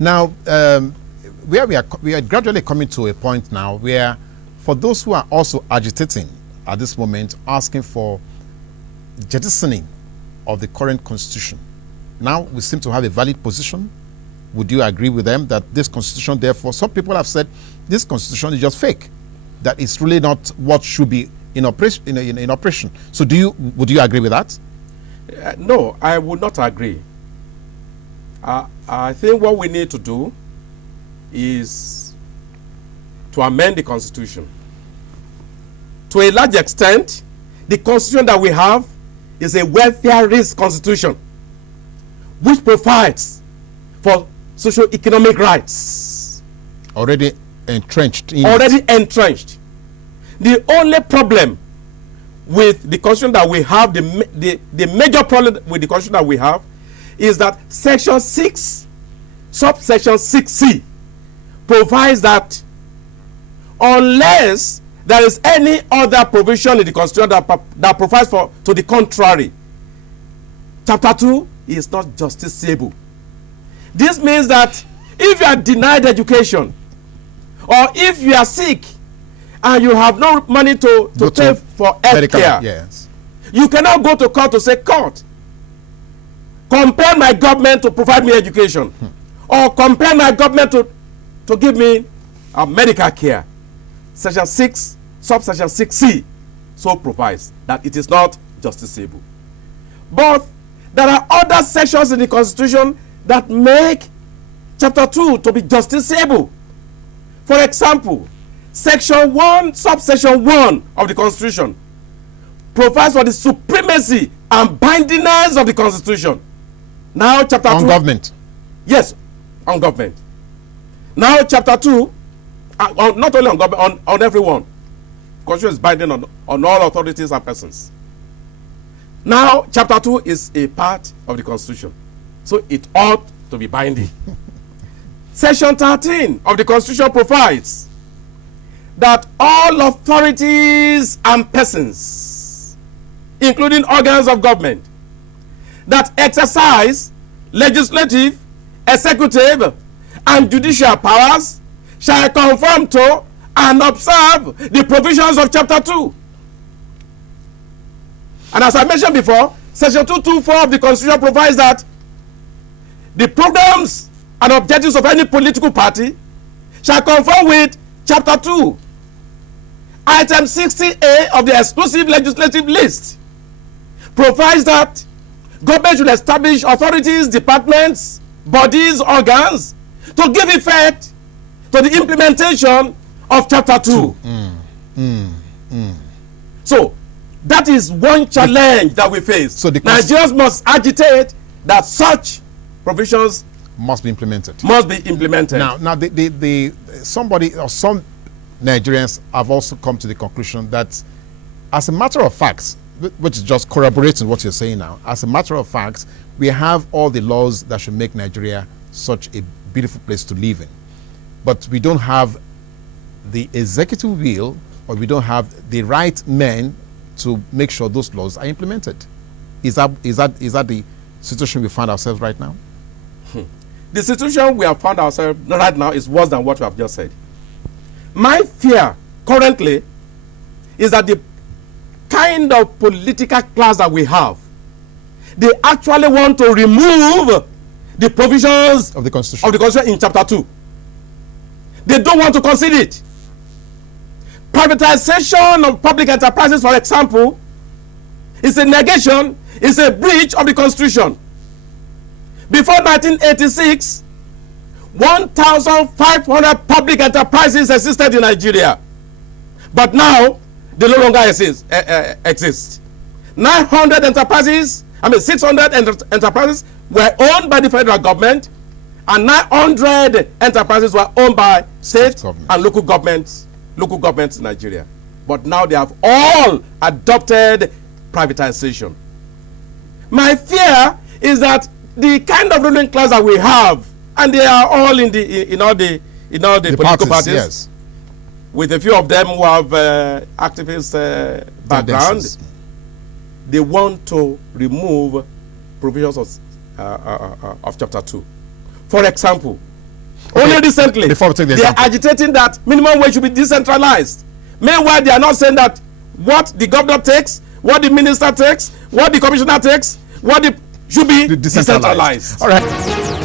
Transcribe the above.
Now, we are gradually coming to a point now where, for those who are also agitating at this moment, asking for jettisoning of the current constitution, now we seem to have a valid position. Would you agree with them that this constitution, therefore, some people have said this constitution is just fake, that it's really not what should be in operation? In operation. So, would you agree with that? No, I would not agree. I think what we need to do is to amend the constitution. To a large extent, the constitution that we have is a welfare-based constitution, which provides for socio-economic rights. Already entrenched. The only problem with the constitution that we have, the major problem with the constitution that we have, is that section 6, subsection 6C, provides that unless there is any other provision in the constitution that provides to the contrary, chapter 2 is not justiciable. This means that if you are denied education, or if you are sick and you have no money to pay for health care, yes, you cannot go to court to say, court, compel my government to provide me education, or compel my government to give me medical care. Section 6, subsection 6C, so provides that it is not justiciable. But there are other sections in the Constitution that make chapter 2 to be justiciable. For example, section 1, subsection 1 of the Constitution provides for the supremacy and bindingness of the Constitution. Now chapter 2 on government. Yes, on government. Now chapter 2, not only on government, on everyone. Constitution is binding on all authorities and persons. Now chapter 2 is a part of the Constitution, so it ought to be binding. Section 13 of the Constitution provides that all authorities and persons, including organs of government, that exercise legislative, executive, and judicial powers shall conform to and observe the provisions of chapter 2. And as I mentioned before, section 224 of the Constitution provides that the programs and objectives of any political party shall conform with chapter 2. Item 60A of the exclusive legislative list provides that government should establish authorities, departments, bodies, organs to give effect to the implementation of chapter 2. So that is one challenge that we face. So Nigerians must agitate that such provisions must be implemented. Now, somebody or some Nigerians have also come to the conclusion that, as a matter of fact, which is just corroborating what you're saying now, as a matter of fact, we have all the laws that should make Nigeria such a beautiful place to live in, but we don't have the executive will, or we don't have the right men to make sure those laws are implemented. Is that the situation we find ourselves right now? The situation we have found ourselves right now is worse than what we have just said. My fear currently is that the kind of political class that we have, they actually want to remove the provisions of the Constitution in chapter 2. They don't want to concede it. Privatization of public enterprises, for example, is a negation, is a breach of the Constitution. Before 1986, 1,500 public enterprises existed in Nigeria. But now, they no longer exist. 900 enterprises, 600 enterprises were owned by the federal government, and 900 enterprises were owned by state and local governments in Nigeria. But now they have all adopted privatization. My fear is that the kind of ruling class that we have, and they are all in all the political parties, yes, with a few of them who have activist background, they want to remove provisions of chapter 2. For example, Only recently, before we take the they are example. agitating that minimum wage should be decentralized. Meanwhile, they are not saying that what the governor takes, what the minister takes, what the commissioner takes, what the should be decentralized. All right.